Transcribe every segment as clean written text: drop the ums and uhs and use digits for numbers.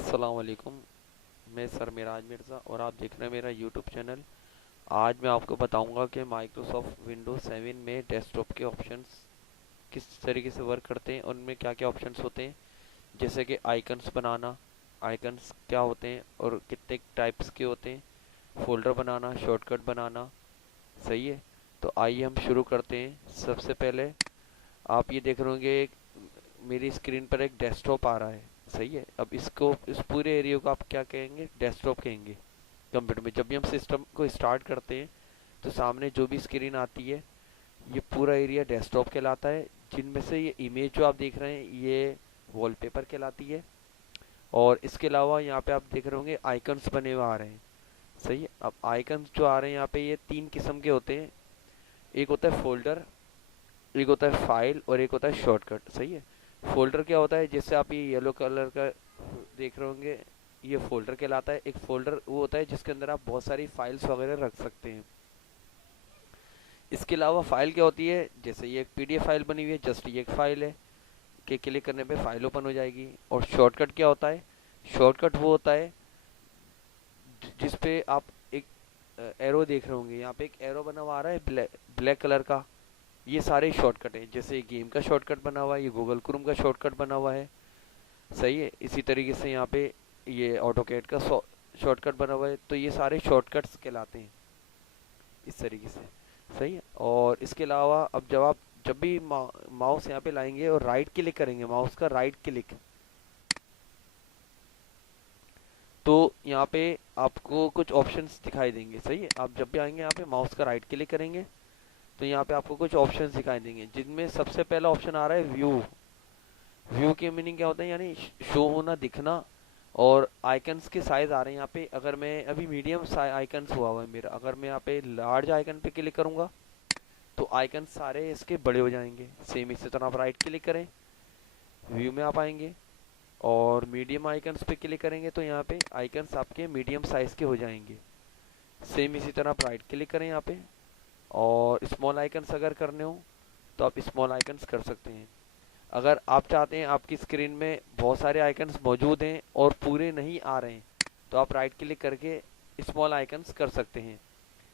अस्सलाम वालेकुम। मैं सर मिराज मिर्ज़ा और आप देख रहे हैं मेरा यूट्यूब चैनल। आज मैं आपको बताऊंगा कि माइक्रोसॉफ्ट विंडोज 7 में डेस्कटॉप के ऑप्शंस किस तरीके से वर्क करते हैं और उनमें क्या क्या ऑप्शंस होते हैं। जैसे कि आइकन्स बनाना, आइकन्स क्या होते हैं और कितने टाइप्स के होते हैं, फोल्डर बनाना, शॉर्टकट बनाना। सही है, तो आइए हम शुरू करते हैं। सबसे पहले आप ये देख रहे होंगे मेरी स्क्रीन पर एक डेस्कटॉप आ रहा है। सही है, अब इसको, इस पूरे एरिया को आप क्या कहेंगे? डेस्कटॉप कहेंगे। कंप्यूटर में जब भी हम सिस्टम को स्टार्ट करते हैं तो सामने जो भी स्क्रीन आती है ये पूरा एरिया डेस्कटॉप कहलाता है। जिनमें से ये इमेज जो आप देख रहे हैं ये वॉलपेपर कहलाती है। और इसके अलावा यहाँ पे आप देख रहे होंगे आइकन्स बने हुए आ रहे हैं। सही है, अब आइकन्स जो आ रहे हैं यहाँ पे ये तीन किस्म के होते हैं। एक होता है फोल्डर, एक होता है फाइल और एक होता है शॉर्टकट। सही है, फोल्डर क्या होता है, जैसे आप ये येलो कलर का देख रहे होंगे, ये फोल्डर कहलाता है। एक फोल्डर वो होता है जिसके अंदर आप बहुत सारी फाइल्स वगैरह रख सकते हैं। इसके अलावा फाइल क्या होती है, जैसे ये एक पीडीएफ फाइल बनी हुई है, जस्ट ये एक फाइल है कि क्लिक करने पे फाइल ओपन हो जाएगी। और शॉर्टकट क्या होता है? शॉर्टकट वो होता है जिसपे आप एक एरो देख रहे होंगे, यहाँ पे एक एरो बना हुआ आ रहा है ब्लैक कलर का। ये सारे शॉर्टकट हैं। जैसे गेम का शॉर्टकट बना हुआ है, ये गूगल क्रोम का शॉर्टकट बना हुआ है। सही है, इसी तरीके से यहाँ पे ये ऑटोकैड का शॉर्टकट बना हुआ है। तो ये सारे शॉर्टकट्स कहलाते हैं इस तरीके से। सही है, और इसके अलावा अब जब भी माउस यहाँ पे लाएंगे और राइट क्लिक करेंगे, माउस का राइट क्लिक, तो यहाँ पे आपको कुछ ऑप्शंस दिखाई देंगे। सही है, आप जब भी आएंगे यहाँ पे माउस का राइट क्लिक करेंगे तो यहाँ पे आपको कुछ ऑप्शंस दिखाई देंगे, जिनमें सबसे पहला ऑप्शन आ रहा है व्यू। व्यू की मीनिंग क्या होता है, यानी शो होना, दिखना। और आइकन्स के साइज आ रहे हैं यहाँ पे। अगर मैं अभी मीडियम आइकन्स हुआ है मेरा, अगर मैं यहाँ पे लार्ज आइकन पे क्लिक करूंगा तो आइकन सारे इसके बड़े हो जाएंगे। सेम इसी तरह आप राइट क्लिक करें, व्यू में आप आएंगे और मीडियम आइकन्स पे क्लिक करेंगे तो यहाँ पे आइकन्स आपके मीडियम साइज के हो जाएंगे। सेम इसी तरह आप राइट क्लिक करें यहाँ पे, और स्मॉल आइकन्स अगर करने हो तो आप स्मॉल आइकन्स कर सकते हैं। अगर आप चाहते हैं आपकी स्क्रीन में बहुत सारे आइकन्स मौजूद हैं और पूरे नहीं आ रहे हैं तो आप राइट क्लिक करके स्मॉल आइकन्स कर सकते हैं।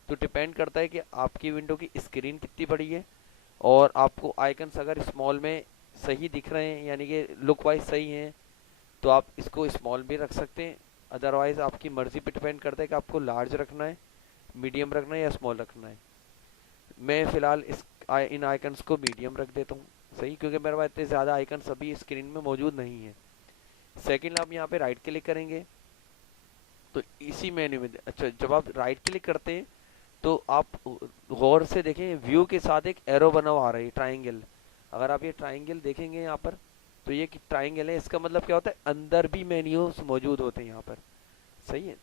तो डिपेंड करता है कि आपकी विंडो की स्क्रीन कितनी बड़ी है और आपको आइकन्स अगर स्मॉल में सही दिख रहे हैं, यानी कि लुक वाइज सही हैं, तो आप इसको स्मॉल भी रख सकते हैं। अदरवाइज आपकी मर्जी पे डिपेंड करता है कि आपको लार्ज रखना है, मीडियम रखना है या स्मॉल रखना है। मैं फ़िलहाल इन आइकन्स को मीडियम रख देता हूँ। सही, क्योंकि मेरे पास इतने ज़्यादा आइकन्स अभी स्क्रीन में मौजूद नहीं है। सेकंड, आप यहाँ पे राइट क्लिक करेंगे तो इसी मेन्यू में, अच्छा, जब आप राइट क्लिक करते हैं तो आप गौर से देखें, व्यू के साथ एक एरो बना हुआ आ रहा है, ट्राइंगल। अगर आप ये ट्राइंगल देखेंगे यहाँ पर तो ये ट्राइंगल है, इसका मतलब क्या होता है, अंदर भी मेन्यूज मौजूद होते हैं यहाँ पर। सही है,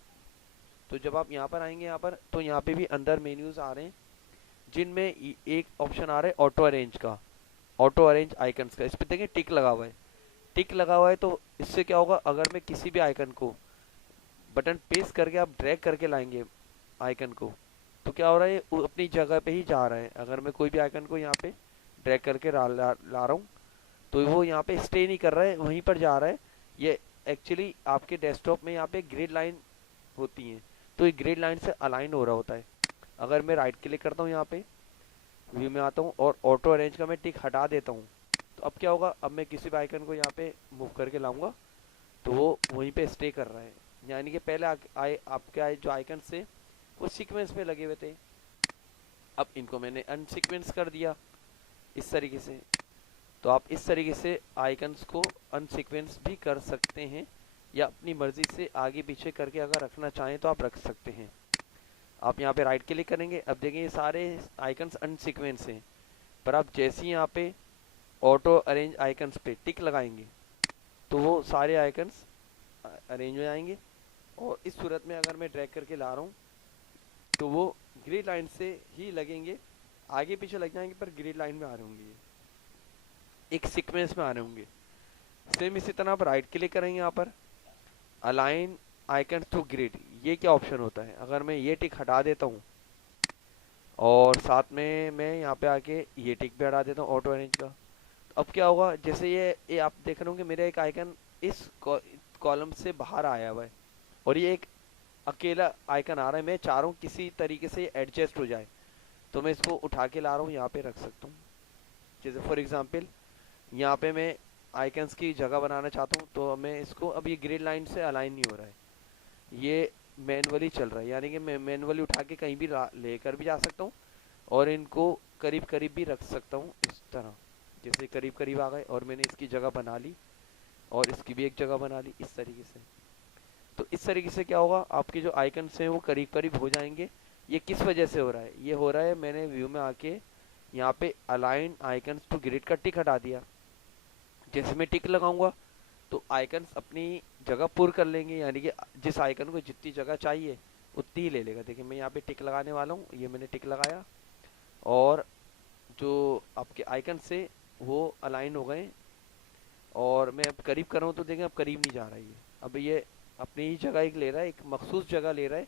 तो जब आप यहाँ पर आएंगे यहाँ पर तो यहाँ पे भी अंदर मेन्यूज आ रहे हैं, जिनमें एक ऑप्शन आ रहा है ऑटो अरेंज का, ऑटो अरेंज आइकन्स का। इस पर देखें टिक लगा हुआ है। टिक लगा हुआ है तो इससे क्या होगा, अगर मैं किसी भी आइकन को बटन प्रेस करके आप ड्रैग करके लाएंगे आइकन को, तो क्या हो रहा है, वो अपनी जगह पे ही जा रहा है। अगर मैं कोई भी आइकन को यहाँ पे ड्रैग करके ला रहा हूँ तो वो यहाँ पे स्टे नहीं कर रहा है, वहीं पर जा रहा है। ये एक्चुअली आपके डेस्कटॉप में यहाँ पे ग्रिड लाइन होती हैं, तो ये ग्रिड लाइन से अलाइन हो रहा होता है। अगर मैं राइट क्लिक करता हूँ यहाँ पे, व्यू में आता हूँ और ऑटो अरेंज का मैं टिक हटा देता हूँ, तो अब क्या होगा, अब मैं किसी भी आइकन को यहाँ पे मूव करके लाऊंगा तो वो वहीं पे स्टे कर रहा है। यानी कि पहले आपके आए जो आइकन थे वो सीक्वेंस में लगे हुए थे, अब इनको मैंने अनसीक्वेंस कर दिया इस तरीके से। तो आप इस तरीके से आइकन्स को अनसीक्वेंस भी कर सकते हैं, या अपनी मर्जी से आगे पीछे करके अगर रखना चाहें तो आप रख सकते हैं। आप यहाँ पे राइट क्लिक करेंगे, अब देखेंगे ये सारे आइकन्स अनसीक्वेंस हैं, पर आप जैसे ही यहाँ पे ऑटो अरेंज आइकन्स पे टिक लगाएंगे तो वो सारे आइकन्स अरेंज हो जाएंगे। और इस सूरत में अगर मैं ड्रैग करके ला रहा हूँ तो वो ग्रिड लाइन से ही लगेंगे, आगे पीछे लग जाएंगे पर ग्रिड लाइन में आ रहे होंगे, ये एक सीक्वेंस में आ रहे होंगे। सेम इसी तरह आप राइट क्लिक करेंगे, यहाँ पर अलाइन आइकन टू ग्रिड, ये क्या ऑप्शन होता है, अगर मैं ये टिक हटा देता हूँ और साथ में मैं यहाँ पे आके ये टिक भी हटा देता हूँ ऑटो अरेंज का, तो अब क्या होगा, जैसे ये आप देख रहे होंगे मेरा एक आइकन इस कॉलम से बाहर आया हुआ है और ये एक अकेला आइकन आ रहा है, मैं चाह रहा हूँ किसी तरीके से एडजस्ट हो जाए, तो मैं इसको उठा के ला रहा हूँ, यहाँ पे रख सकता हूँ। जैसे फॉर एग्जांपल यहाँ पे मैं आइकन्स की जगह बनाना चाहता हूँ, तो मैं इसको, अब ये ग्रिड लाइन से अलाइन नहीं हो रहा है, ये मैनुअली चल रहा है, यानी कि मैं मैनुअली उठा के कहीं भी लेकर भी जा सकता हूँ और इनको करीब करीब भी रख सकता हूँ इस तरह। जैसे करीब करीब आ गए और मैंने इसकी जगह बना ली और इसकी भी एक जगह बना ली इस तरीके से। तो इस तरीके से क्या होगा, आपके जो आइकन्स हैं वो करीब करीब हो जाएंगे। ये किस वजह से हो रहा है, ये हो रहा है मैंने व्यू में आके यहाँ पे अलाइन आइकन्स टू ग्रिड का टिक हटा दिया। जैसे मैं टिक लगाऊंगा तो आइकन्स अपनी जगह पुर कर लेंगे, यानी कि जिस आइकन को जितनी जगह चाहिए उतनी ही ले लेगा। देखिए मैं यहाँ पे टिक लगाने वाला हूँ, ये मैंने टिक लगाया और जो आपके आइकन से वो अलाइन हो गए और मैं अब करीब कर रहा हूँ तो देखें अब करीब नहीं जा रहा है ये, अब ये अपनी ही जगह एक ले रहा है, एक मखसूस जगह ले रहा है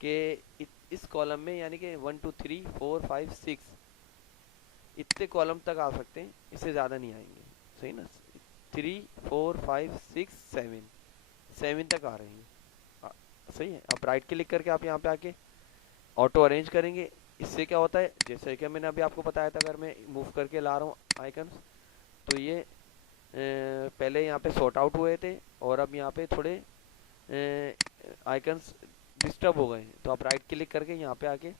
कि इस कॉलम में, यानी कि 1 2 3 4 5 6 इतने कॉलम तक आ सकते हैं, इससे ज़्यादा नहीं आएंगे, सही ना। 3 4 5 6 7 तक आ रहे हैं, सही है। अब राइट क्लिक करके आप यहाँ पे आके ऑटो अरेंज करेंगे। इससे क्या होता है, जैसे कि मैंने अभी आपको बताया था, अगर मैं मूव करके ला रहा हूँ आइकन्स तो ये पहले यहाँ पे सॉर्ट आउट हुए थे और अब यहाँ पे थोड़े आइकन्स डिस्टर्ब हो गए हैं। तो आप राइट क्लिक करके यहाँ पे आके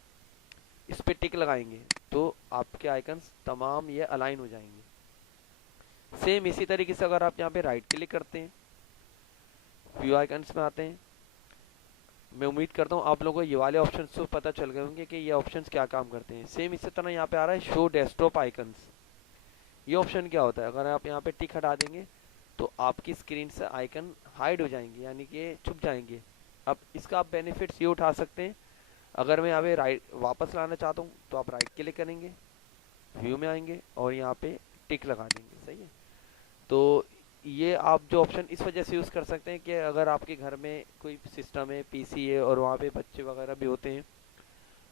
इस पे टिक लगाएंगे तो आपके आइकन्स तमाम ये अलाइन हो जाएंगे। सेम इसी तरीके से अगर आप यहाँ पे राइट क्लिक करते हैं, व्यू आइकन्स में आते हैं, मैं उम्मीद करता हूँ आप लोगों को ये वाले ऑप्शंस तो पता चल गए होंगे कि ये ऑप्शंस क्या काम करते हैं। सेम इसी तरह यहाँ पे आ रहा है शो डेस्कटॉप आइकन्स। ये ऑप्शन क्या होता है, अगर आप यहाँ पे टिक हटा देंगे तो आपकी स्क्रीन से आइकन हाइड हो जाएंगे, यानी कि छुप जाएंगे। अब इसका आप बेनिफिट्स ये उठा सकते हैं, अगर मैं यहाँ पे राइट वापस लाना चाहता हूँ तो आप राइट क्लिक करेंगे, व्यू में आएंगे और यहाँ पे टिक लगा देंगे, सही है। तो ये आप जो ऑप्शन इस वजह से यूज़ कर सकते हैं कि अगर आपके घर में कोई सिस्टम है, पीसी है और वहाँ पे बच्चे वगैरह भी होते हैं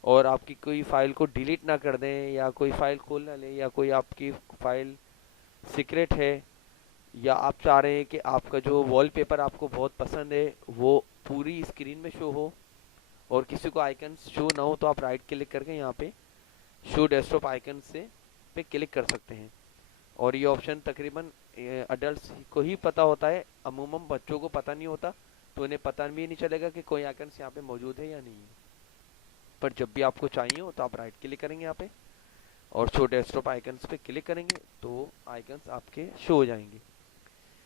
और आपकी कोई फाइल को डिलीट ना कर दें या कोई फाइल खोल ना ले या कोई आपकी फाइल सीक्रेट है, या आप चाह रहे हैं कि आपका जो वॉलपेपर आपको बहुत पसंद है वो पूरी स्क्रीन में शो हो और किसी को आइकन शो ना हो, तो आप राइट क्लिक करके यहाँ पे शो डेस्कटॉप आइकन से पे क्लिक कर सकते हैं। और ये ऑप्शन तकरीबन अडल्ट को ही पता होता है, अमूमन बच्चों को पता नहीं होता, तो उन्हें पता भी नहीं चलेगा कि कोई आइकन यहाँ पे मौजूद है या नहीं है। पर जब भी आपको चाहिए हो तो आप राइट क्लिक करेंगे यहाँ पे और शो डेस्कटॉप आइकन्स पे क्लिक करेंगे तो आइकन्स आपके शो हो जाएंगे।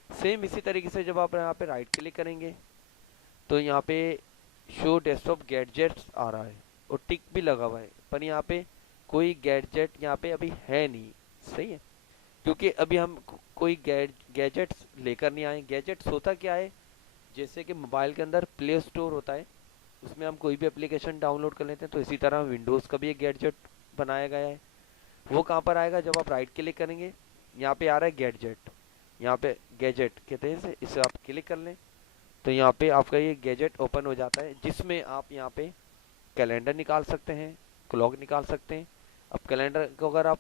सेम इसी तरीके से जब आप यहाँ पे राइट क्लिक करेंगे तो यहाँ पे शो डेस्कटॉप गैजेट्स आ रहा है और टिक भी लगा हुआ है, पर यहाँ पे कोई गैजेट यहाँ पे अभी है नहीं, सही है, क्योंकि अभी हम कोई गैजेट्स लेकर नहीं आए। गैजेट्स होता क्या है, जैसे कि मोबाइल के अंदर प्ले स्टोर होता है, उसमें हम कोई भी एप्लीकेशन डाउनलोड कर लेते हैं, तो इसी तरह विंडोज़ का भी एक गैजेट बनाया गया है। वो कहाँ पर आएगा, जब आप राइट क्लिक करेंगे यहाँ पे आ रहा है गैजेट, यहाँ पे गैजेट कहते हैं इसे, इसे आप क्लिक कर लें तो यहाँ पे आपका ये गैजेट ओपन हो जाता है, जिसमें आप यहाँ पे कैलेंडर निकाल सकते हैं, क्लॉक निकाल सकते हैं। अब कैलेंडर को अगर आप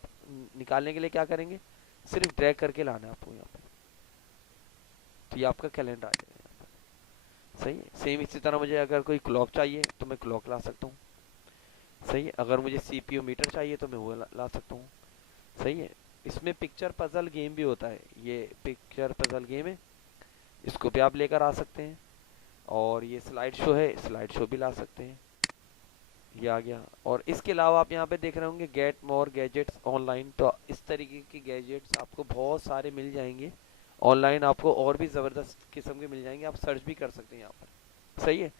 निकालने के लिए क्या करेंगे, सिर्फ ड्रैग करके लाना है आपको यहाँ पे, तो ये आपका कैलेंडर आ जाएगा यहाँ पर, सही है। सेम इसी तरह मुझे अगर कोई क्लॉक चाहिए तो मैं क्लॉक ला सकता हूँ, सही है। अगर मुझे सीपीयू मीटर चाहिए तो मैं वो ला सकता हूँ, सही है। इसमें पिक्चर पजल गेम भी होता है, ये पिक्चर पजल गेम है, इसको भी आप लेकर आ सकते हैं। और ये स्लाइड शो है, स्लाइड शो भी ला सकते हैं, ये आ गया। और इसके अलावा आप यहाँ पे देख रहे होंगे गेट मोर गैजेट्स ऑनलाइन, तो इस तरीके के गैजेट्स आपको बहुत सारे मिल जाएंगे ऑनलाइन, आपको और भी ज़बरदस्त किस्म के मिल जाएंगे, आप सर्च भी कर सकते हैं यहाँ पर, सही है।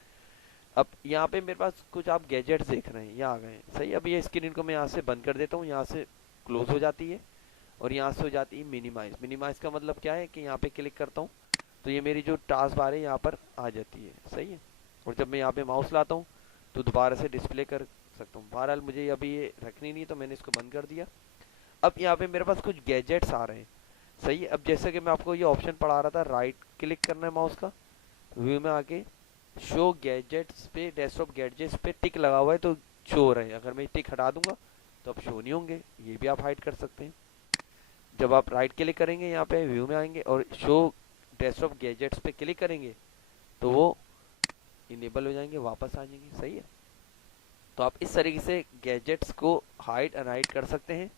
अब यहाँ पे मेरे पास कुछ आप गैजेट्स देख रहे हैं, यहाँ आ गए हैं, सही है। अब ये स्क्रीन को मैं यहाँ से बंद कर देता हूँ, यहाँ से क्लोज हो जाती है और यहाँ से हो जाती है मिनिमाइज। मिनिमाइज का मतलब क्या है कि यहाँ पे क्लिक करता हूँ तो ये मेरी जो टास्क बार है यहाँ पर आ जाती है, सही है। और जब मैं यहाँ पे माउस लाता हूँ तो दोबारा से डिस्प्ले कर सकता हूँ। बहरहाल मुझे अभी ये रखनी नहीं, तो मैंने इसको बंद कर दिया। अब यहाँ पे मेरे पास कुछ गैजेट्स आ रहे हैं, सही है। अब जैसे कि मैं आपको ये ऑप्शन पढ़ा रहा था, राइट क्लिक करना है माउस का, व्यू में आके शो गैजेट्स पे, डेस्कटॉप गैजेट्स पे टिक लगा हुआ है तो शो हो रहे हैं। अगर मैं टिक हटा दूंगा तो अब शो नहीं होंगे, ये भी आप हाइड कर सकते हैं। जब आप राइट क्लिक करेंगे यहाँ पे व्यू में आएंगे और शो डेस्कटॉप गैजेट्स पे क्लिक करेंगे तो वो इनेबल हो जाएंगे, वापस आ जाएंगे। सही है, तो आप इस तरीके से गैजेट्स को हाइड एंड हाइड कर सकते हैं।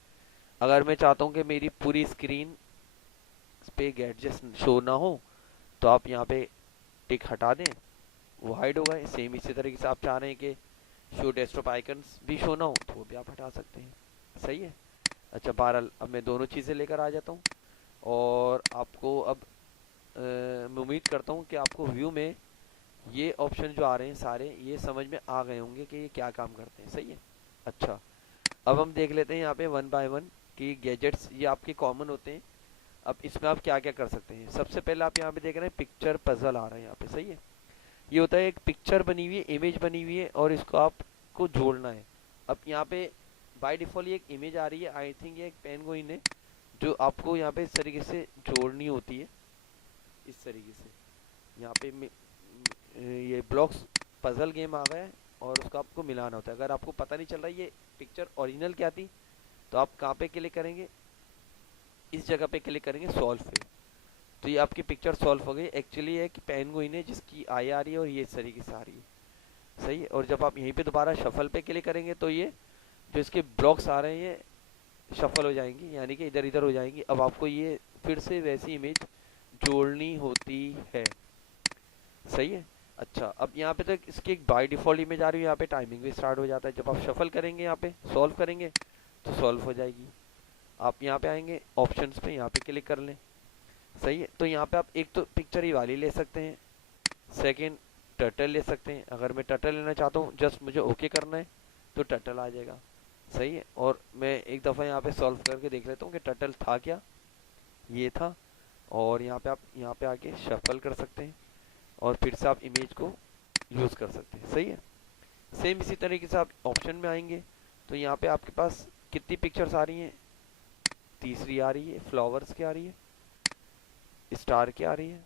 अगर मैं चाहता हूँ कि मेरी पूरी स्क्रीन पे गैजेट्स शो ना हो तो आप यहाँ पे टिक हटा दें, वो हाइड होगा। सेम इसी तरीके से आप चाह रहे हैं कि शो डेस्कटॉप आइकन्स भी शो ना हो तो वो भी आप हटा सकते हैं। सही है। अच्छा, बहरहाल अब मैं दोनों चीज़ें लेकर आ जाता हूँ और आपको अब मैं उम्मीद करता हूँ कि आपको व्यू में ये ऑप्शन जो आ रहे हैं सारे ये समझ में आ गए होंगे कि ये क्या काम करते हैं। सही है। अच्छा, अब हम देख लेते हैं यहाँ पे वन बाय वन कि गैजेट्स ये आपके कॉमन होते हैं। अब इसमें आप क्या क्या कर सकते हैं। सबसे पहले आप यहाँ पे देख रहे हैं पिक्चर पजल आ रहा है यहाँ पे। सही है, ये होता है एक पिक्चर बनी हुई है, इमेज बनी हुई है और इसको आपको जोड़ना है। अब यहाँ पे बाय डिफॉल्ट ये एक इमेज आ रही है, आई थिंक ये एक पेंगुइन है जो आपको यहाँ पे इस तरीके से जोड़नी होती है। इस तरीके से यहाँ पे ये ब्लॉक्स पजल गेम आ गया है और उसका आपको मिलाना होता है। अगर आपको पता नहीं चल रहा है ये पिक्चर ओरिजिनल क्या थी तो आप कहाँ पे क्लिक करेंगे, इस जगह पे क्लिक करेंगे सॉल्व पे, तो ये आपकी पिक्चर सॉल्व हो गई। एक्चुअली है कि पेंगुइन है जिसकी आई आ रही है और ये इस तरीके से आ रही है। सही है, और जब आप यहीं पे दोबारा शफल पे क्लिक करेंगे तो ये जो इसके ब्लॉक्स आ रहे हैं ये शफल हो जाएंगी, यानी कि इधर इधर हो जाएंगी। अब आपको ये फिर से वैसी इमेज जोड़नी होती है। सही है। अच्छा, अब यहाँ पे तक इसकी एक बाय डिफॉल्ट इमेज आ रही है, यहाँ पे टाइमिंग भी स्टार्ट हो जाता है। जब आप शफल करेंगे यहाँ पे सॉल्व करेंगे तो सॉल्व हो जाएगी। आप यहाँ पे आएंगे ऑप्शंस पे, यहाँ पे क्लिक कर लें। सही है, तो यहाँ पे आप एक तो पिक्चर ही वाली ले सकते हैं, सेकंड टर्टल ले सकते हैं। अगर मैं टर्टल लेना चाहता हूँ जस्ट मुझे ओके करना है तो टर्टल आ जाएगा। सही है, और मैं एक दफ़ा यहाँ पे सॉल्व करके देख लेता हूँ कि टर्टल था क्या, ये था। और यहाँ पे आप यहाँ पे आके शफल कर सकते हैं और फिर से आप इमेज को यूज़ कर सकते हैं। सही है, सेम इसी तरीके से आप ऑप्शन में आएंगे तो यहाँ पे आपके पास कितनी पिक्चर्स आ रही हैं, तीसरी आ रही है, फ्लावर्स की आ रही है, स्टार की आ रही है,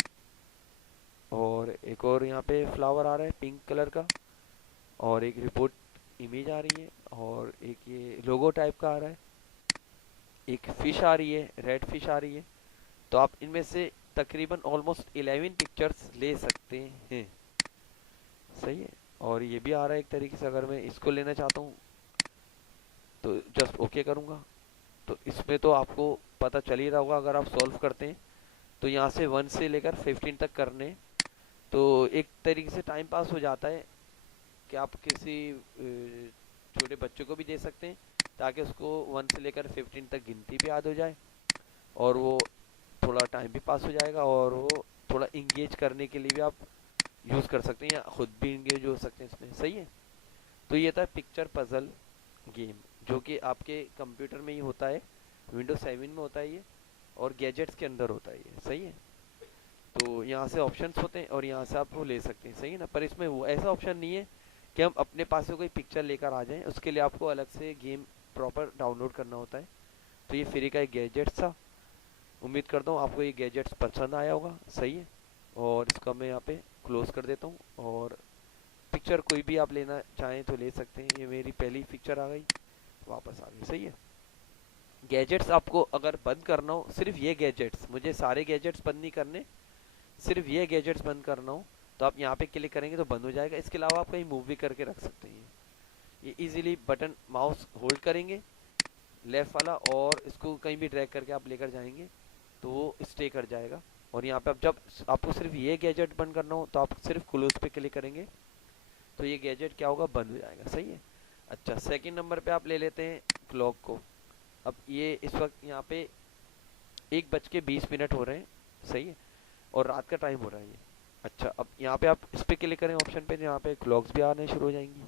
और एक और यहाँ पे फ्लावर आ रहा है पिंक कलर का, और एक रिपोर्ट इमेज आ रही है, और एक ये लोगो टाइप का आ रहा है, एक फिश आ रही है, रेड फिश आ रही है। तो आप इनमें से तकरीबन ऑलमोस्ट 11 पिक्चर्स ले सकते हैं। सही है, और ये भी आ रहा है एक तरीके से। अगर मैं इसको लेना चाहता हूँ तो जस्ट ओके करूँगा तो इसमें तो आपको पता चल ही रहा होगा अगर आप सॉल्व करते हैं तो यहाँ से 1 से लेकर 15 तक करने, तो एक तरीके से टाइम पास हो जाता है कि आप किसी छोटे बच्चों को भी दे सकते हैं ताकि उसको 1 से लेकर 15 तक गिनती भी याद हो जाए और वो थोड़ा टाइम भी पास हो जाएगा और वो थोड़ा इंगेज करने के लिए भी आप यूज़ कर सकते हैं या खुद भी इंगेज हो सकते हैं इसमें। सही है, तो ये था पिक्चर पजल गेम जो कि आपके कंप्यूटर में ही होता है, विंडोज 7 में होता है ये, और गैजेट्स के अंदर होता है ये। सही है, तो यहाँ से ऑप्शंस होते हैं और यहाँ से आप वो ले सकते हैं। सही है ना, पर इसमें वो ऐसा ऑप्शन नहीं है कि हम अपने पास से कोई पिक्चर लेकर आ जाएं, उसके लिए आपको अलग से गेम प्रॉपर डाउनलोड करना होता है। तो ये फ्री का एक गैजेट्स था। उम्मीद करता हूँ आपको ये गैजेट्स पसंद आया होगा। सही है, और इसका मैं यहाँ पे क्लोज कर देता हूँ और पिक्चर कोई भी आप लेना चाहें तो ले सकते हैं। ये मेरी पहली पिक्चर आ गई, वापस आ गई। सही है, गैजेट्स आपको अगर बंद करना हो, सिर्फ ये गैजेट्स, मुझे सारे गैजेट्स बंद नहीं करने, सिर्फ ये गैजेट्स बंद करना हो तो आप यहाँ पे क्लिक करेंगे तो बंद हो जाएगा। इसके अलावा आप कहीं मूव भी करके रख सकते हैं। ये इजीली बटन माउस होल्ड करेंगे लेफ्ट वाला और इसको कहीं भी ड्रैग करके आप लेकर जाएंगे तो वो स्टे कर जाएगा। और यहाँ पे आप जब आपको सिर्फ ये गैजेट बंद करना हो तो आप सिर्फ क्लोज पे क्लिक करेंगे तो ये गैजेट क्या होगा, बंद हो जाएगा। सही है। अच्छा, सेकंड नंबर पे आप ले लेते हैं क्लॉक को। अब ये इस वक्त यहाँ पे 1:20 हो रहे हैं। सही है, और रात का टाइम हो रहा है ये। अच्छा, अब यहाँ पे आप इस पे क्लिक करें ऑप्शन पे, यहाँ पे क्लॉक्स भी आने शुरू हो जाएंगी।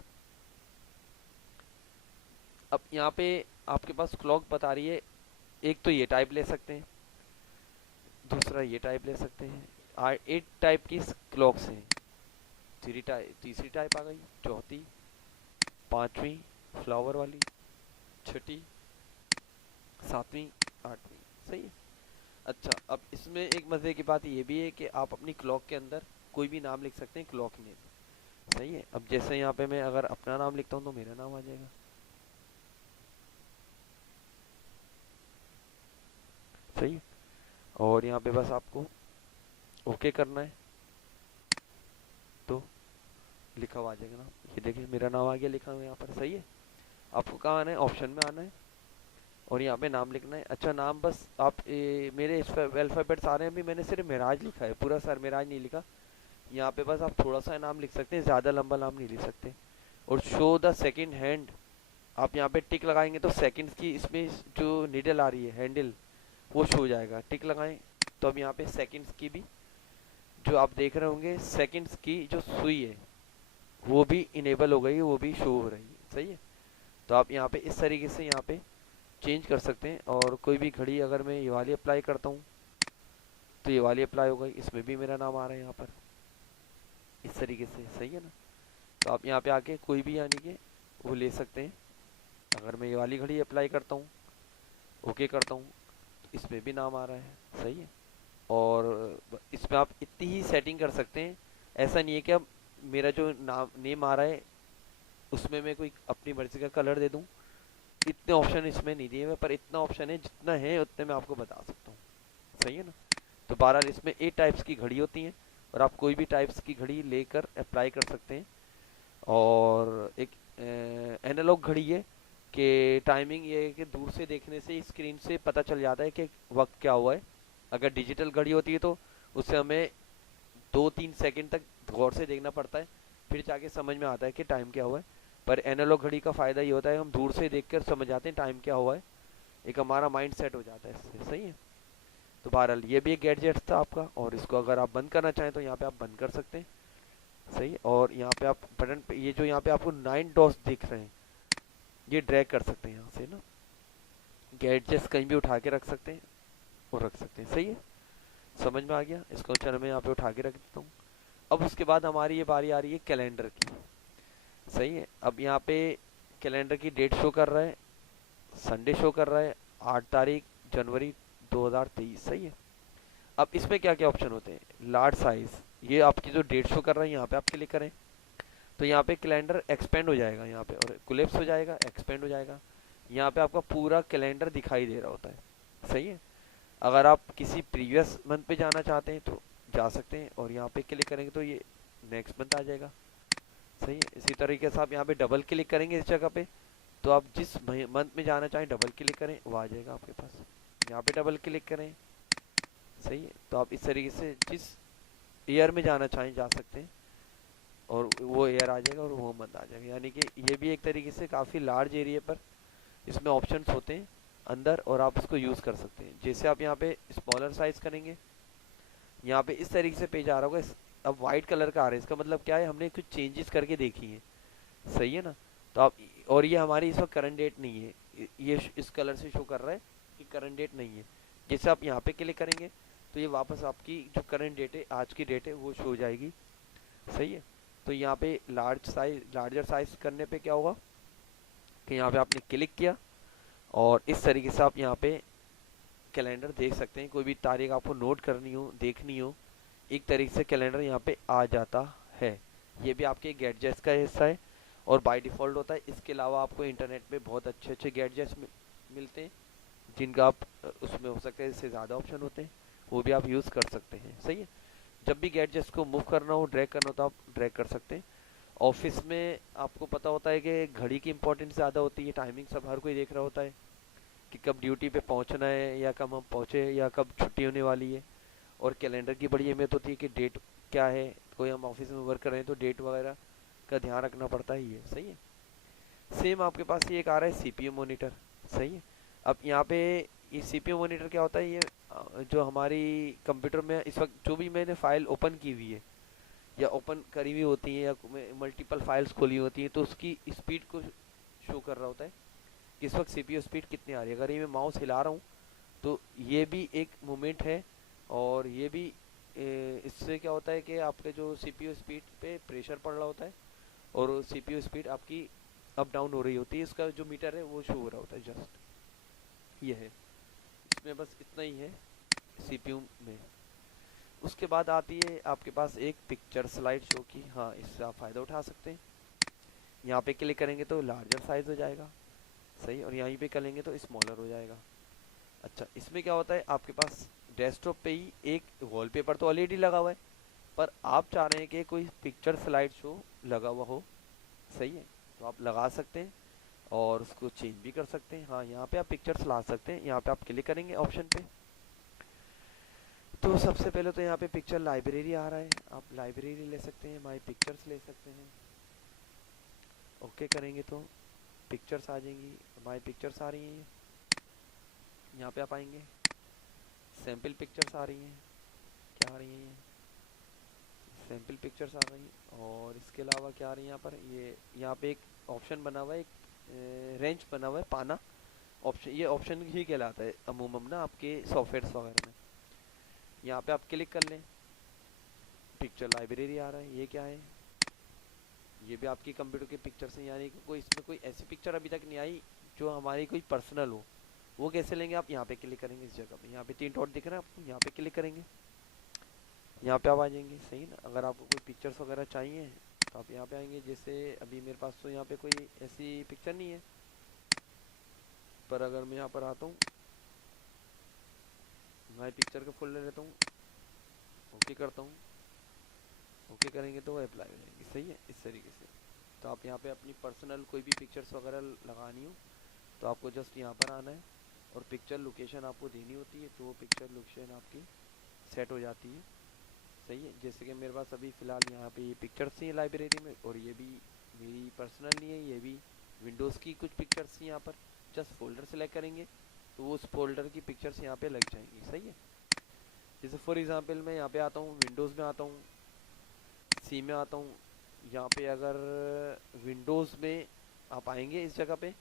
अब यहाँ पे आपके पास क्लॉक बता रही है, एक तो ये टाइप ले सकते हैं, दूसरा ये टाइप ले सकते हैं। 8 टाइप की क्लॉक्स हैं। तीसरी टाइप आ गई, चौथी, पांचवी फ्लावर वाली, छठी, सातवीं, आठवीं। सही है। अच्छा, अब इसमें एक मज़े की बात ये भी है कि आप अपनी क्लॉक के अंदर कोई भी नाम लिख सकते हैं, क्लॉक नेम। सही है, अब जैसे यहाँ पे मैं अगर अपना नाम लिखता हूँ तो मेरा नाम आ जाएगा। सही है, और यहाँ पे बस आपको ओके करना है तो लिखा हुआ आ जाएगा ना, ये देखिए मेरा नाम आ गया लिखा हुआ यहाँ पर। सही है, आपको कहाँ आना है, ऑप्शन में आना है और यहाँ पे नाम लिखना है। अच्छा नाम बस आप मेरे अल्फ़ाबेट्स आ रहे हैं, अभी मैंने सिर्फ मिराज लिखा है, पूरा सर मिराज नहीं लिखा। यहाँ पे बस आप थोड़ा सा नाम लिख सकते हैं, ज़्यादा लंबा नाम नहीं लिख सकते। और शो द सेकंड हैंड, आप यहाँ पे टिक लगाएंगे तो सेकंड्स की इसमें जो नीडल आ रही है हैंडल वो शो हो जाएगा, टिक लगाएं तो अब यहाँ पे सेकंड्स की भी जो आप देख रहे होंगे सेकंड्स की जो सुई है वो भी इनेबल हो गई है, वो भी शो हो रही है। सही है, तो आप यहाँ पे इस तरीके से यहाँ पे चेंज कर सकते हैं। और कोई भी घड़ी अगर मैं ये वाली अप्लाई करता हूँ तो ये वाली अप्लाई हो गई, इसमें भी मेरा नाम आ रहा है यहाँ पर इस तरीके से। सही है ना, तो आप यहाँ पे आके कोई भी यानी कि वो ले सकते हैं। अगर मैं ये वाली घड़ी अप्लाई करता हूँ, ओके करता हूँ, तो इसमें भी नाम आ रहा है। सही है, और इसमें आप इतनी ही सेटिंग कर सकते हैं, ऐसा नहीं है कि अब मेरा जो नाम नेम आ रहा है उसमें मैं कोई अपनी मर्जी का कलर दे दूं। इतने ऑप्शन इसमें नहीं दिए हुए, पर इतना ऑप्शन है जितना है उतने मैं आपको बता सकता हूँ। सही है ना, तो बहरहाल इसमें 8 टाइप्स की घड़ी होती हैं और आप कोई भी टाइप्स की घड़ी लेकर अप्लाई कर सकते हैं। और एक एनालॉग घड़ी है कि टाइमिंग ये है कि दूर से देखने से स्क्रीन से पता चल जाता है कि वक्त क्या हुआ है। अगर डिजिटल घड़ी होती है तो उससे हमें 2-3 सेकंड तक गौर से देखना पड़ता है, फिर जाके समझ में आता है कि टाइम क्या हुआ है। पर एनालॉग घड़ी का फ़ायदा ये होता है हम दूर से देखकर समझ जाते हैं टाइम क्या हुआ है, एक हमारा माइंड सेट हो जाता है इससे। सही है, तो बहरहाल ये भी एक गैजेट था आपका, और इसको अगर आप बंद करना चाहें तो यहाँ पे आप बंद कर सकते हैं। सही है, और यहाँ पे आप बटन पे ये जो यहाँ पे आपको 9 डॉट्स दिख रहे हैं ये ड्रैग कर सकते हैं यहाँ से ना, गैजेट्स कहीं भी उठा के रख सकते हैं और रख सकते हैं। सही है, समझ में आ गया। इसको चलो मैं यहाँ पे उठा के रख देता हूँ। अब उसके बाद हमारी ये बारी आ रही है कैलेंडर की। सही है, अब यहाँ पे कैलेंडर की डेट शो कर रहा है, संडे शो कर रहा है 8 तारीख जनवरी 2023। सही है, अब इसमें क्या क्या ऑप्शन होते हैं, लार्ज साइज, ये आपकी जो डेट शो कर रहा है यहाँ पे आप क्लिक करें तो यहाँ पे कैलेंडर एक्सपेंड हो जाएगा, यहाँ पे और कोलैप्स हो जाएगा, एक्सपेंड हो जाएगा। यहाँ पे आपका पूरा कैलेंडर दिखाई दे रहा होता है। सही है, अगर आप किसी प्रीवियस मंथ पे जाना चाहते हैं तो जा सकते हैं और यहाँ पे क्लिक करेंगे तो ये नेक्स्ट मंथ आ जाएगा। सही है, इसी तरीके से आप यहाँ पे डबल क्लिक करेंगे इस जगह पे तो आप जिस मंथ में जाना चाहें डबल क्लिक करें वो आ जाएगा आपके पास, यहाँ पे डबल क्लिक करें। सही है, तो आप इस तरीके से जिस ईयर में जाना चाहें जा सकते हैं और वो ईयर आ जाएगा और वो मंथ आ जाएगा। यानी कि ये भी एक तरीके से काफ़ी लार्ज एरिया पर इसमें ऑप्शंस होते हैं अंदर और आप इसको यूज़ कर सकते हैं। जैसे आप यहाँ पे स्मॉलर साइज करेंगे, यहाँ पे इस तरीके से पेज आ रहा होगा, अब वाइट कलर का आ रहा है, इसका मतलब क्या है हमने कुछ चेंजेस करके देखी है। सही है ना, तो आप और ये हमारी इस वक्त करंट डेट नहीं है, ये इस कलर से शो कर रहा है कि करंट डेट नहीं है। जैसे आप यहाँ पे क्लिक करेंगे तो ये वापस आपकी जो करंट डेट है आज की डेट है वो शो हो जाएगी। सही है, तो यहाँ पे लार्जर साइज करने पे क्या होगा कि यहाँ पे आपने क्लिक किया और इस तरीके से आप यहाँ पे कैलेंडर देख सकते हैं। कोई भी तारीख आपको नोट करनी हो देखनी हो एक तरीके से कैलेंडर यहाँ पे आ जाता है। ये भी आपके गैजेट्स का हिस्सा है और बाय डिफ़ॉल्ट होता है। इसके अलावा आपको इंटरनेट पे बहुत अच्छे अच्छे गैजेट्स मिलते हैं जिनका आप उसमें हो सकता है इससे ज़्यादा ऑप्शन होते हैं, वो भी आप यूज़ कर सकते हैं। सही है, जब भी गैजेट्स को मूव करना हो ड्रैग करना हो तो आप ड्रैग कर सकते हैं। ऑफिस में आपको पता होता है कि घड़ी की इंपॉर्टेंस ज़्यादा होती है, टाइमिंग सब हर कोई देख रहा होता है कि कब ड्यूटी पे पहुंचना है या कब हम पहुंचे या कब छुट्टी होने वाली है। और कैलेंडर की बड़ी अहमियत होती है कि डेट क्या है, कोई हम ऑफिस में वर्क कर रहे हैं तो डेट वगैरह का ध्यान रखना पड़ता ही है। सही है, सेम आपके पास ये एक आ रहा है सीपीयू मॉनिटर। सही है, अब यहाँ पे ये सीपीयू मॉनिटर क्या होता है, ये जो हमारी कंप्यूटर में इस वक्त जो भी मैंने फाइल ओपन की हुई है या ओपन करी हुई होती है या मल्टीपल फाइल्स खोली होती है तो उसकी स्पीड को शो कर रहा होता है कि इस वक्त सीपीयू स्पीड कितनी आ रही है। अगर ये मैं माउस हिला रहा हूँ तो ये भी एक मोमेंट है और ये भी इससे क्या होता है कि आपके जो सीपीयू स्पीड पे प्रेशर पड़ रहा होता है और सीपीयू स्पीड आपकी अप डाउन हो रही होती है, इसका जो मीटर है वो शो हो रहा होता है। जस्ट ये है, इसमें बस इतना ही है सीपीयू में। उसके बाद आती है आपके पास एक पिक्चर स्लाइड शो की, हाँ इससे आप फ़ायदा उठा सकते हैं। यहाँ पे क्लिक करेंगे तो लार्जर साइज हो जाएगा। सही, और यहीं पे करेंगे तो स्मॉलर हो जाएगा। अच्छा, इसमें क्या होता है आपके पास डेस्कटॉप पे ही एक वॉलपेपर तो ऑलरेडी लगा हुआ है, पर आप चाह रहे हैं कि कोई पिक्चर स्लाइड शो लगा हुआ हो, सही है, तो आप लगा सकते हैं और उसको चेंज भी कर सकते हैं। हाँ, यहाँ पे आप पिक्चर्स ला सकते हैं। यहाँ पे आप क्लिक करेंगे ऑप्शन पे, तो सबसे पहले तो यहाँ पे पिक्चर लाइब्रेरी आ रहा है, आप लाइब्रेरी ले सकते हैं, माई पिक्चर्स ले सकते हैं। ओके करेंगे तो पिक्चर्स आ जाएंगी, माई पिक्चर्स आ रही हैं, यहाँ पे आप आएंगे, सैम्पल पिक्चर्स आ रही हैं, क्या आ रही हैं, सैम्पल पिक्चर्स आ गई। और इसके अलावा क्या आ रही है यहाँ पर, ये यहाँ पे एक ऑप्शन बना हुआ है, एक रेंज बना हुआ है पाना ऑप्शन, ये ऑप्शन ही कहलाता है अमूमन ना आपके सॉफ्टवेयर्स वगैरह में। यहाँ पे आप क्लिक कर लें, पिक्चर लाइब्रेरी आ रहा है, ये क्या है, ये भी आपकी कंप्यूटर के पिक्चर्स हैं, यानी कि कोई इसमें कोई ऐसी पिक्चर अभी तक नहीं आई जो हमारी कोई पर्सनल हो। वो कैसे लेंगे, आप यहाँ पे क्लिक करेंगे, इस जगह पे यहाँ पे 3 डॉट दिख रहा है आपको, यहाँ पे क्लिक करेंगे, यहाँ पे आप आ जाएंगे, सही ना। अगर आपको कोई पिक्चर्स वगैरह चाहिए तो आप यहाँ पे आएंगे, जैसे अभी मेरे पास तो यहाँ पे कोई ऐसी पिक्चर नहीं है, पर अगर मैं यहाँ पर आता हूँ, मैं पिक्चर का फोल्डर लेता हूँ, ओके करता हूँ, ओके करेंगे तो वो अप्लाई हो जाएगी, सही है, इस तरीके से। तो आप यहाँ पे अपनी पर्सनल कोई भी पिक्चर्स वगैरह लगानी हो तो आपको जस्ट यहाँ पर आना है और पिक्चर लोकेशन आपको देनी होती है, तो वो पिक्चर लोकेशन आपकी सेट हो जाती है, सही है। जैसे कि मेरे पास अभी फ़िलहाल यहाँ पे ये पिक्चर्स थी लाइब्रेरी में, और ये भी मेरी पर्सनल नहीं है, ये भी विंडोज़ की कुछ पिक्चर्स थी। यहाँ पर जस्ट फोल्डर सेलेक्ट करेंगे तो वो उस फोल्डर की पिक्चर्स यहाँ पे लग जाएंगी, सही है। जैसे फॉर एग्जांपल मैं यहाँ पे आता हूँ, विंडोज़ में आता हूँ, सी में आता हूँ, यहाँ पे अगर विंडोज़ में आप आएंगे इस जगह पे,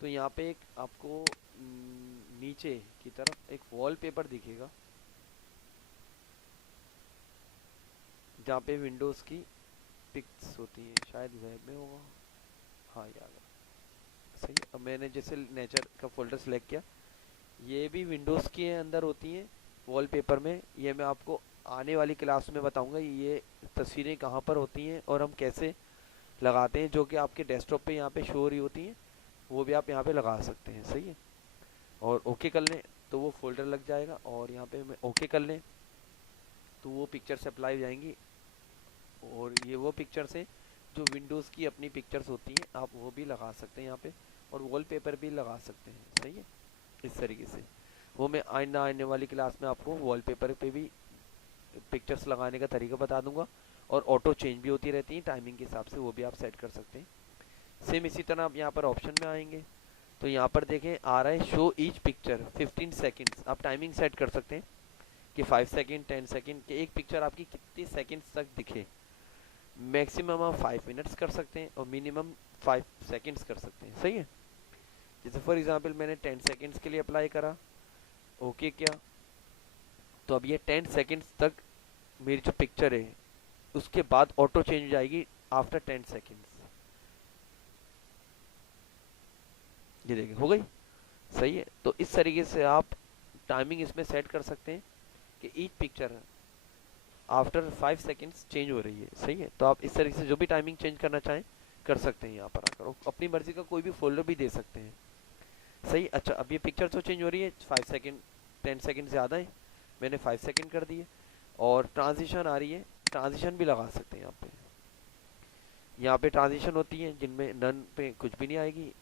तो यहाँ पे एक आपको नीचे की तरफ एक वॉलपेपर दिखेगा, जहाँ पे विंडोज़ की पिक्स होती हैं, शायद वेब में होगा, हाँ ये आ गया, सही है। अब मैंने जैसे नेचर का फोल्डर सेलेक्ट किया, ये भी विंडोज़ के अंदर होती हैं वॉलपेपर में। ये मैं आपको आने वाली क्लास में बताऊंगा ये तस्वीरें कहाँ पर होती हैं और हम कैसे लगाते हैं, जो कि आपके डेस्कटॉप पे यहाँ पे शो हो रही होती हैं, वो भी आप यहाँ पे लगा सकते हैं, सही है। और ओके कर लें तो वो फोल्डर लग जाएगा, और यहाँ पे मैं ओके कर लें तो वो पिक्चर्स अप्लाई हो जाएंगी। और ये वो पिक्चर्स हैं जो विंडोज़ की अपनी पिक्चर्स होती हैं, आप वो भी लगा सकते हैं यहाँ पे, और वॉलपेपर भी लगा सकते हैं, सही है, इस तरीके से। वो मैं आने वाली क्लास में आपको वॉलपेपर पे भी पिक्चर्स लगाने का तरीका बता दूंगा, और ऑटो चेंज भी होती रहती है टाइमिंग के हिसाब से, वो भी आप सेट कर सकते हैं। सेम इसी तरह आप यहाँ पर ऑप्शन में आएंगे तो यहाँ पर देखें आ रहा है शो ईच पिक्चर 15 सेकेंड्स, आप टाइमिंग सेट कर सकते हैं कि 5 सेकेंड 10 सेकेंड के एक पिक्चर आपकी कितने सेकेंड्स तक दिखे। मैक्सिमम आप 5 मिनट्स कर सकते हैं और मिनिमम 5 सेकेंड्स कर सकते हैं, सही है। जैसे फॉर एग्जांपल मैंने 10 सेकेंड्स के लिए अप्लाई करा, ओके किया, तो अब ये 10 सेकेंड्स तक मेरी जो पिक्चर है उसके बाद ऑटो चेंज हो जाएगी आफ्टर 10 सेकेंड्स। ये देखिए हो गई, सही है। तो इस तरीके से आप टाइमिंग इसमें सेट कर सकते हैं कि each picture after 5 seconds change हो रही है, सही है। तो आप इस तरीके से जो भी टाइमिंग चेंज करना चाहें कर सकते हैं यहाँ पर आकर, अपनी मर्जी का कोई भी फोल्डर भी दे सकते हैं, सही। अच्छा, अब ये पिक्चर तो चेंज हो रही है, 5 सेकेंड 10 सेकेंड ज़्यादा है, मैंने 5 सेकेंड कर दिए। और ट्रांजिशन आ रही है, ट्रांजिशन भी लगा सकते हैं यहाँ पे। यहाँ पे ट्रांजिशन होती है जिनमें नन पे कुछ भी नहीं आएगी,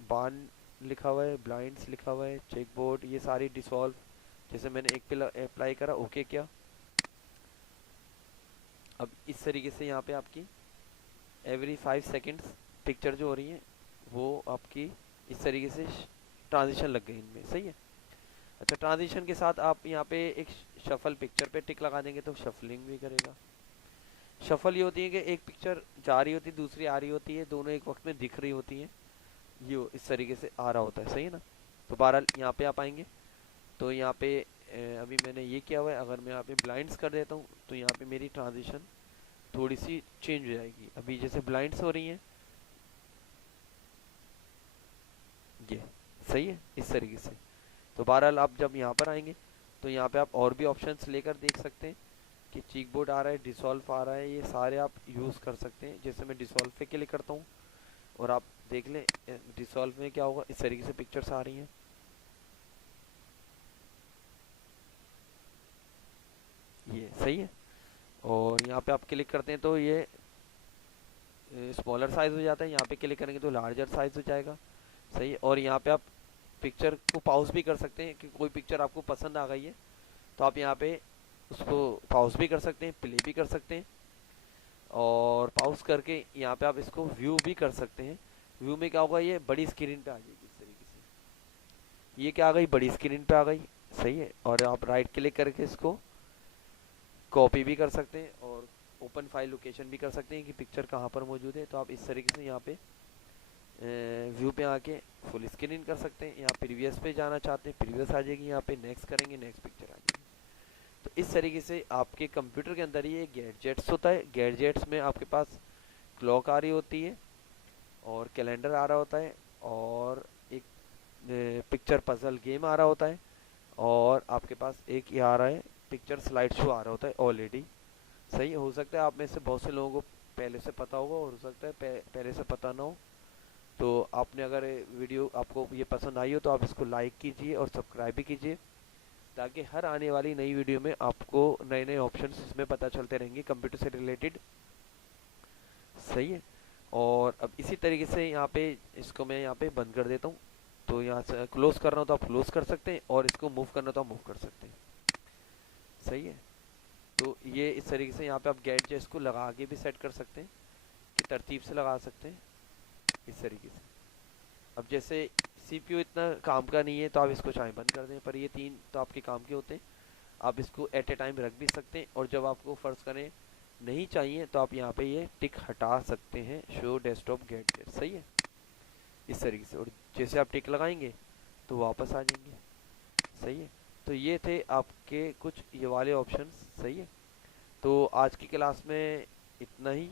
बान लिखा हुआ है, ब्लाइंड्स लिखा हुआ है, चेक बोर्ड, ये सारी डिसॉल्व। जैसे मैंने एक पे अप्लाई करा, ओके किया, अब इस तरीके से यहाँ पे आपकी एवरी 5 सेकेंड्स पिक्चर जो हो रही है वो आपकी इस तरीके से ट्रांजिशन लग गई इनमें, सही है। अच्छा, ट्रांजिशन के साथ आप यहाँ पे एक शफल पिक्चर पे टिक लगा देंगे तो शफलिंग भी करेगा। शफल ये होती है कि एक पिक्चर जा रही होती है दूसरी आ रही होती है, दोनों एक वक्त में दिख रही होती है, ये इस तरीके से आ रहा होता है, सही है ना। तो बहरहाल यहाँ पे आप आएंगे तो यहाँ पे अभी मैंने ये किया हुआ है, अगर मैं यहाँ पे ब्लाइंड्स कर देता हूँ तो यहाँ पे मेरी ट्रांजिशन थोड़ी सी चेंज हो जाएगी। अभी जैसे ब्लाइंड्स हो रही हैं ये, सही है, इस तरीके से। तो बहरहाल आप जब यहाँ पर आएंगे तो यहाँ पे आप और भी ऑप्शंस लेकर देख सकते हैं कि चीक बोर्ड आ रहा है, डिसॉल्व आ रहा है, ये सारे आप यूज़ कर सकते हैं। जैसे मैं डिसॉल्व पे क्लिक करता हूँ और आप देख लें डिसॉल्व में क्या होगा, इस तरीके से पिक्चर्स आ रही हैं, ये सही है। और यहाँ पे आप क्लिक करते हैं तो ये स्मॉलर साइज हो जाता है, यहाँ पे क्लिक करेंगे तो लार्जर साइज हो जाएगा। सही है। और यहाँ पे आप पिक्चर को पॉज भी कर सकते हैं कि कोई पिक्चर आपको पसंद आ गई है तो आप यहाँ पे उसको पॉज भी कर सकते हैं, प्ले भी कर सकते हैं। और पॉज करके यहाँ पे आप इसको व्यू भी कर सकते हैं। व्यू में क्या होगा, ये बड़ी स्क्रीन पे आ जाएगी इस तरीके से। ये क्या आ गई, बड़ी स्क्रीन पे आ गई। सही है। और आप राइट क्लिक करके इसको कॉपी भी कर सकते हैं और ओपन फाइल लोकेशन भी कर सकते हैं कि पिक्चर कहाँ पर मौजूद है। तो आप इस तरीके से यहाँ पे व्यू पे आके फुल स्क्रीन कर सकते हैं। यहाँ प्रीवियस पे जाना चाहते हैं, प्रीवियस आ जाएगी। यहाँ पे नेक्स्ट करेंगे, नेक्स्ट पिक्चर आ जाएगी। तो इस तरीके से आपके कंप्यूटर के अंदर ये गैजेट्स होता है। गैजेट्स में आपके पास क्लॉक आ रही होती है और कैलेंडर आ रहा होता है और एक पिक्चर पजल गेम आ रहा होता है और आपके पास एक ये आ रहा है पिक्चर स्लाइड शो आ रहा होता है ऑलरेडी। सही हो सकता है आप में से बहुत से लोगों को पहले से पता होगा और हो सकता है पहले से पता ना हो। तो आपने अगर वीडियो आपको ये पसंद आई हो तो आप इसको लाइक कीजिए और सब्सक्राइब भी कीजिए ताकि हर आने वाली नई वीडियो में आपको नए नए ऑप्शंस इसमें पता चलते रहेंगे कंप्यूटर से रिलेटेड। सही है। और अब इसी तरीके से यहाँ पे इसको मैं यहाँ पे बंद कर देता हूँ। तो यहाँ से क्लोज कर रहा हूँ तो आप क्लोज कर सकते हैं और इसको मूव करना तो आप मूव कर सकते हैं। सही है। तो ये इस तरीके से यहाँ पे आप गैजेट्स को लगा के भी सेट कर सकते हैं कि तरतीब से लगा सकते हैं इस तरीके से। अब जैसे सीपीयू इतना काम का नहीं है तो आप इसको चाहे बंद कर दें, पर ये तीन तो आपके काम के होते हैं। आप इसको एट ए टाइम रख भी सकते हैं और जब आपको फर्ज करें नहीं चाहिए तो आप यहाँ पे ये टिक हटा सकते हैं, शो डेस्कटॉप गैजेट। सही है। इस तरीके से। और जैसे आप टिक लगाएंगे तो वापस आ जाएंगे। सही है। तो ये थे आपके कुछ ये वाले ऑप्शंस। सही है। तो आज की क्लास में इतना ही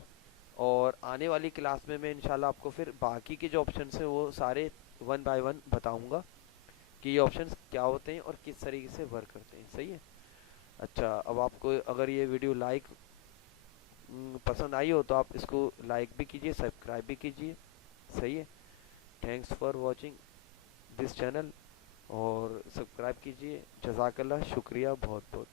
और आने वाली क्लास में मैं इंशाल्लाह आपको फिर बाकी के जो ऑप्शंस हैं वो सारे वन बाय वन बताऊंगा कि ये ऑप्शंस क्या होते हैं और किस तरीके से वर्क करते हैं। सही है। अच्छा, अब आपको अगर ये वीडियो पसंद आई हो तो आप इसको लाइक भी कीजिए, सब्सक्राइब भी कीजिए। सही है। Thanks for watching this channel और सब्सक्राइब कीजिए। जज़ाकल्लाह, शुक्रिया बहुत बहुत।